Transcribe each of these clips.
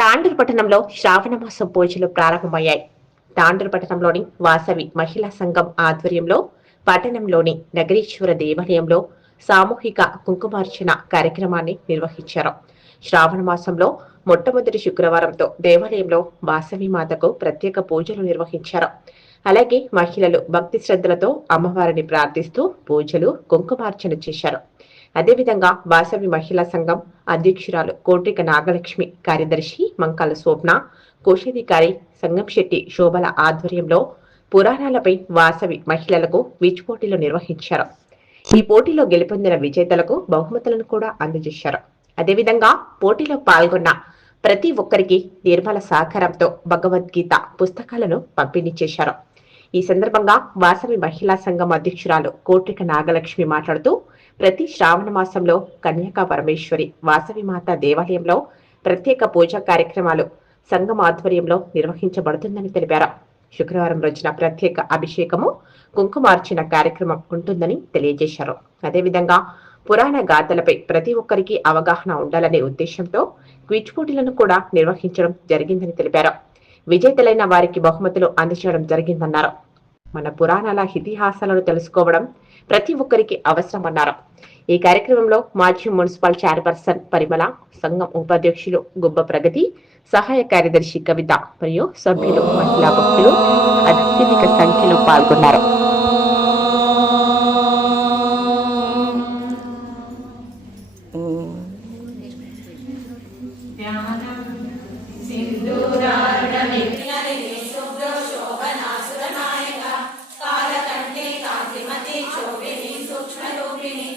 తాండూరు పట్టణంలో శ్రావణ మాసం పూజలు ప్రారంభమయ్యాయి. తాండూరు పట్టణంలోని వాసవి మహిళా సంఘం ఆధ్వర్యంలో పట్టణంలోని నగరీశ్వర దేవాలయంలో సామూహిక కుంకుమార్చన కార్యక్రమాన్ని నిర్వహించారు. శ్రావణ మాసంలో మొట్టమొదటి శుక్రవారంతో దేవాలయంలో వాసవి మాతకు ప్రత్యేక పూజలు నిర్వహించారు. అలాగే మహిళలు భక్తి శ్రద్ధలతో అమ్మవారిని ప్రార్థిస్తూ పూజలు కుంకుమార్చన చేశారు. అదేవిధంగా వాసవి మహిళా సంఘం అధ్యక్షురాలు కోట్రిక నాగలక్ష్మి కార్యదర్శి మంకాల స్వప్న కోశాధికారి సంగం శెట్టి శోభల ఆధ్వర్యంలో పురాణాలపై వాసవి మహిళలకు విచ్ పోటీలు నిర్వహించారు. ఈ పోటీలో గెలుపొందిన విజేతలకు బహుమతులను కూడా అందజేశారు. అదేవిధంగా పోటీలో పాల్గొన్న ప్రతి ఒక్కరికి నిర్మల సహకారంతో భగవద్గీత పుస్తకాలను పంపిణీ చేశారు. ఈ సందర్భంగా వాసవి మహిళా సంఘం అధ్యక్షురాలు కోట్రిక నాగలక్ష్మి మాట్లాడుతూ ప్రతి శ్రావణ మాసంలో కన్యకా పరమేశ్వరి వాసవి మాత దేవాలయంలో ప్రత్యేక పూజా కార్యక్రమాలు సంఘం ఆధ్వర్యంలో నిర్వహించబడుతుందని తెలిపారు. శుక్రవారం రోజున ప్రత్యేక అభిషేకము కుంకుమార్చన కార్యక్రమం ఉంటుందని తెలియజేశారు. అదేవిధంగా పురాణ గాథలపై ప్రతి ఒక్కరికి అవగాహన ఉండాలనే ఉద్దేశంతో క్విజ్ పోటీలను కూడా నిర్వహించడం జరిగిందని తెలిపారు. విజేతలైన వారికి బహుమతులు అందజేయడం జరిగిందన్నారు. మన పురాణాల ఇతిహాసాలను తెలుసుకోవడం ప్రతి ఒక్కరికి అవసరమన్నారు. ఈ కార్యక్రమంలో మాజీ మున్సిపల్ చైర్పర్సన్ పరిమళ సంఘం ఉపాధ్యక్షులు గుబ్బ ప్రగతి సహాయ కార్యదర్శి కవిత మరియు సభ్యులు మహిళా భక్తులు అత్యధిక సంఖ్యలో పాల్గొన్నారు. Ej, čobini, zučme ljubini,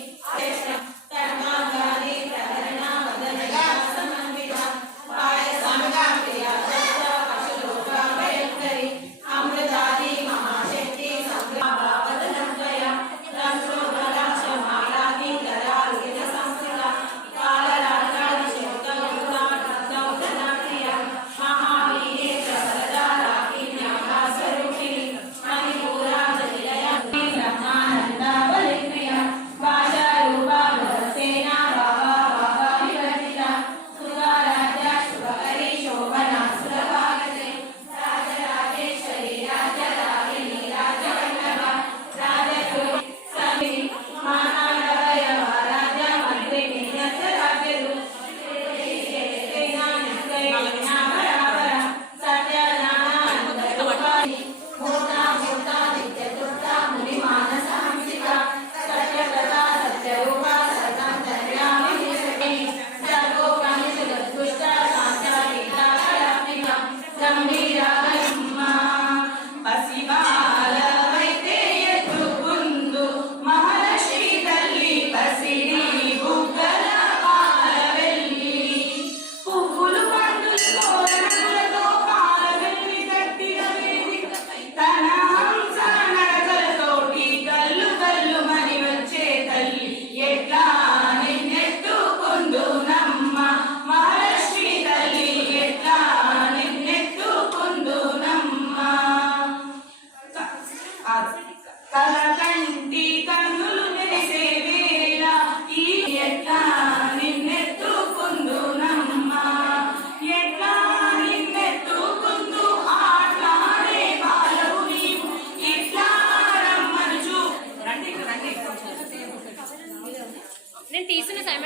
Hallelujah.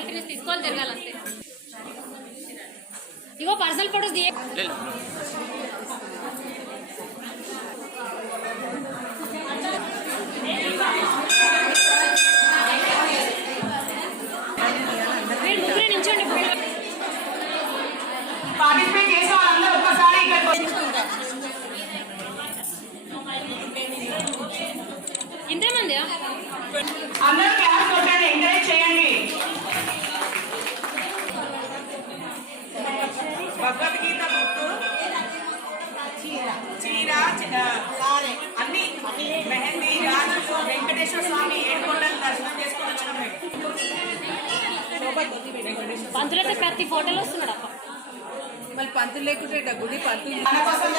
Simultaneous తీసుకోవాలి జరగాలంతే ఇగో పర్సనల్ ఫోటోస్ దిగే పార్టిసిపేట్ చేసే వాళ్ళందరూ ఒక్కసారి ఇక్కడికి వచ్చి ఇంతమంది అందరూ వెంకటేశ్వర స్వామి ఏడుకొండలు దర్శనం చేసుకొని వచ్చినాం పంతులతో ప్రతి ఫోటోలో వస్తున్నాడు అప్ప. మళ్ళీ పంతులు లేకుంటే గుడి పంతులు మన కోసం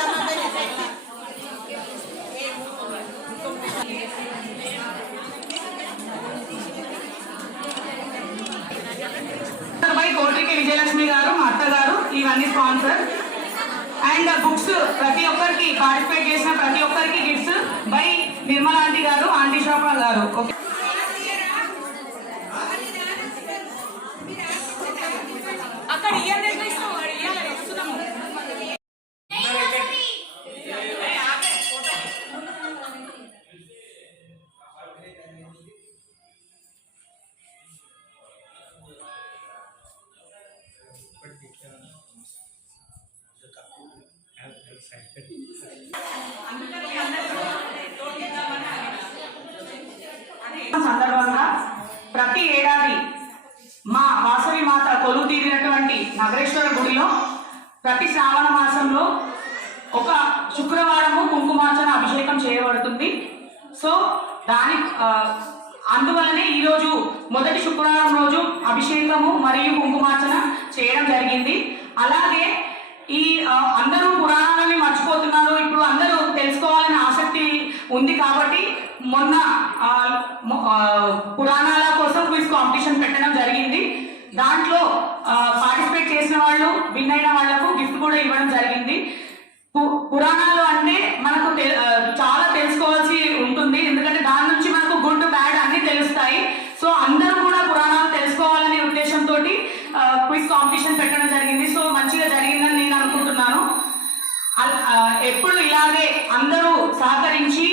కోటికి విజయలక్ష్మి గారు మా అత్తగారు ఇవన్నీ స్పాన్సర్ అండ్ బుక్స్ ప్రతి ఒక్కరికి పార్టిసిపేట్ చేసిన ప్రతి ఒక్కరికి గిఫ్ట్స్ బై నిర్మలాంటి గారు ఆంటీ షాపా గారు. ఓకే. సందర్భంగా ప్రతి ఏడాది మా వాసవి మాత కొలువు తీరినటువంటి నగరేశ్వర గుడిలో ప్రతి శ్రావణ మాసంలో ఒక శుక్రవారము కుంకుమార్చన అభిషేకం చేయబడుతుంది. సో దాని అందువలనే ఈరోజు మొదటి శుక్రవారం రోజు అభిషేకము మరియు కుంకుమార్చన చేయడం జరిగింది. అలాగే ఈ అందరూ పురాణాలని మర్చిపోతున్నారు. ఇప్పుడు అందరూ తెలుసుకోవాలని ఆసక్తి ఉంది కాబట్టి మొన్న పురాణాల కోసం క్విజ్ కాంపిటీషన్ పెట్టడం జరిగింది. దాంట్లో పార్టిసిపేట్ చేసిన వాళ్ళు విన్ అయిన వాళ్ళకు గిఫ్ట్ కూడా ఇవ్వడం జరిగింది. పు- పురాణాలు అంటే మనకు తె- చాలా తెలుసుకోవాల్సి ఉంటుంది. ఎందుకంటే దాని నుంచి మనకు గుడ్ బ్యాడ్ అన్ని తెలుస్తాయి. సో అందరూ కూడా పురాణాలు తెలుసుకోవాలనే ఉద్దేశంతో క్విజ్ కాంపిటీషన్ పెట్టడం జరిగింది. సో మంచిగా జరిగిందని నేను అనుకుంటున్నాను. ఎప్పుడు ఇలాగే అందరూ సహకరించి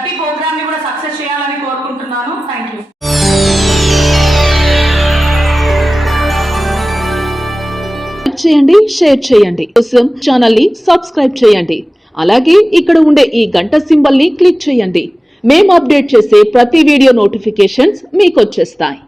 ప్రతి ప్రోగ్రామ్ని కూడా సక్సెస్ చేయాలని కోరుకుంటున్నాను. థ్యాంక్ యూ చేయండి షేర్ చేయండి. కోసం ఛానల్ని సబ్స్క్రైబ్ చేయండి. అలాగే ఇక్కడ ఉండే ఈ గంట సింబల్ని క్లిక్ చేయండి. మేము అప్డేట్ చేసే ప్రతి వీడియో నోటిఫికేషన్స్ మీకు వచ్చేస్తాయి.